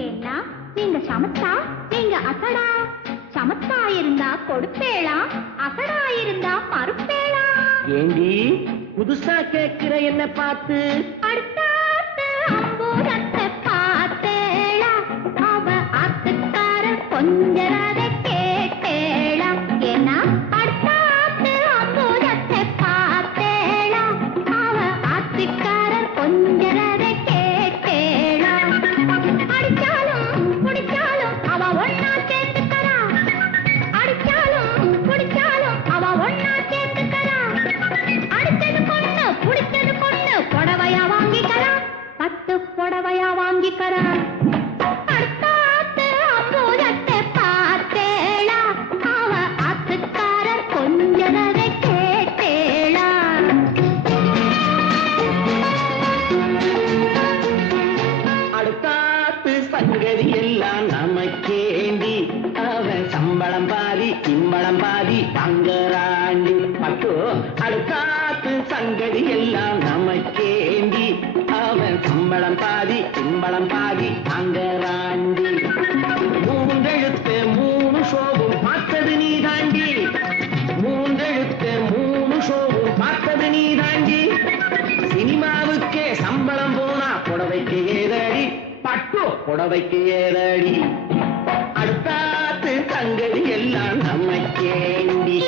ஏன்னா நீங்க சமத்தா நீங்க அசடா. சமத்தா இருந்தா கொடுப்பேளா, அசடா இருந்தா மறுப்பேளா. ஏண்டி புதுசா கேட்கிற என்ன பார்த்து? அடுத்தாத்து அம்பூரத்தை பார்த்தேளா, அவ ஆத்துக்கார கொஞ்சரத கேட்டேளா. ஏன்னா அடுத்தாத்து அம்பூரத்தை பார்த்தேளா, அவ ஆத்துக்கார கொஞ்சரத கேட்டேளா. அடிச்சாலும் குடிச்சாலும் அவ ஒன்னா சேர்த்துக்கறா. அடிச்சாலும் குடிச்சாலும் அவ ஒன்னா சேர்த்துக்கறா. அடிச்சது பொண்ணு குடிச்சது பொண்ணு புடவையா வாங்கிக்கறா. 10 புடவையா வாங்கிக்கறா. அடுத்தாத்து அம்பூரத்தை பார்த்தேளா, அவ ஆத்துக்காரர் கொஞ்சரத கேட்டேளா. அடுத்தாத்து சங்கதி எல்லாம் நமக்கேண்டி, அவன் சம்பளம் பாதி கிம்பளம் பாதி வாங்கறாண்டி. பட்டு அடுத்தாத்து சங்கதி எல்லாம் நமக்கேண்டி, அவன் சம்பளம் பாதி கிம்பளம் பாதி வாங்கறாண்டி. மூன்றெழுத்து 3 ஷோவும் பார்த்தது நீ தாண்டி. மூன்றெழுத்து 3 ஷோவும் பார்த்தது நீ தாண்டி. சினிமாவுக்கே சம்பளம் போனா புடவைக்கு ஏதடி, பட்டு புடவைக்கு ஏதடி. அடுத்தாத்து சங்கதி எல்லாம் நமக்கேண்டி.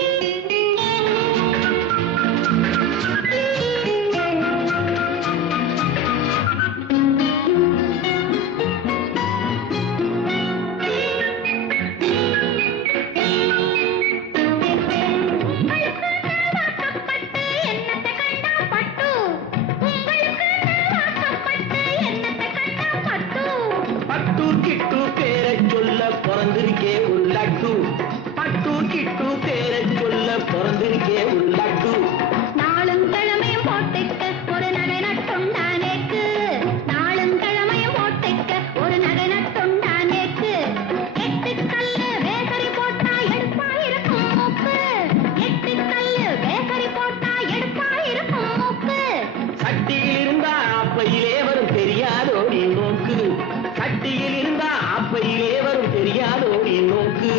பட்டு கிட்டு பேரை சொல்ல பிறந்திருக்கே ஒரு லட்டு. பட்டு கிட்டு பேரை சொல்ல பிறந்திருக்கே ஒரு லட்டு. நாளும் கிழமையும் போட்டுக்க ஒரு நகை நட்டுண்டானேக்கு. நாளும் கிழமையும் போட்டுக்க ஒரு நகை நட்டுண்டானேக்கு. 8 கல்லு வேகரி போட்டா எடுப்பாயிருக்கும் மூக்கு. 8 கல்லு வேகரி போட்டா எடுப்பாயிருக்கும் மூக்கு. சட்டியில் இருந்தா அப்பையிலே வரும் தெரியாதோ நீ நோக்கு. சட்டியில் இருந்தா அப்பையிலே வரும் தெரியாதோ நீ நோக்கு.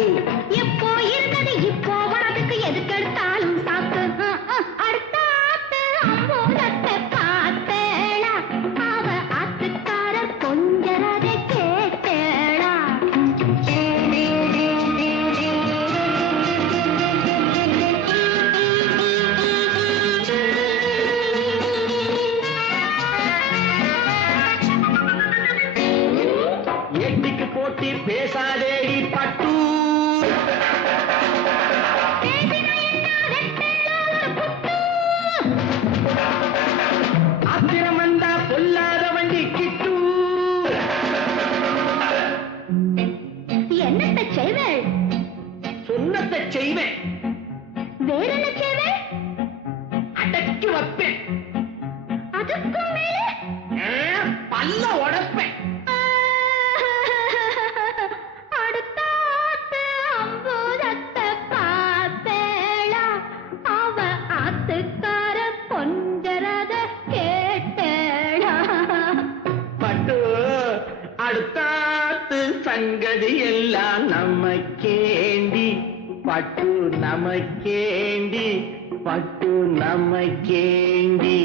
இப்போ இருந்தது இப்போ வரதுக்கு எதுக்கெடுத்தாலும் சாக்கு. அடுத்தாத்து அம்பூரத்தை பார்த்தேளா, அவ ஆத்துக்காரர் கொஞ்சரத கேட்டேளா. எட்டிக்கு போட்டி பேசாதேடி பட்டு. ஆத்திரம் வந்தா பொல்லாத வண்டி கிட்டு. என்னத்த செய்வேள்? சொன்னத்தை செய்வேன், வேற என்ன செய்வேள்? அடக்கி வைப்பேன், அதுக்கும் மேலே பல்ல உடைப்பேன். அடுத்தாத்து அம்பூரத்தை பார்த்தேளா, அவ ஆத்துக்கார கொஞ்சரத கேட்டேளா. பட்டு அடுத்தாத்து சங்கதி எல்லாம் நமக்கேண்டி. பட்டு நமக்கேண்டி, பட்டு நமக்கேண்டி.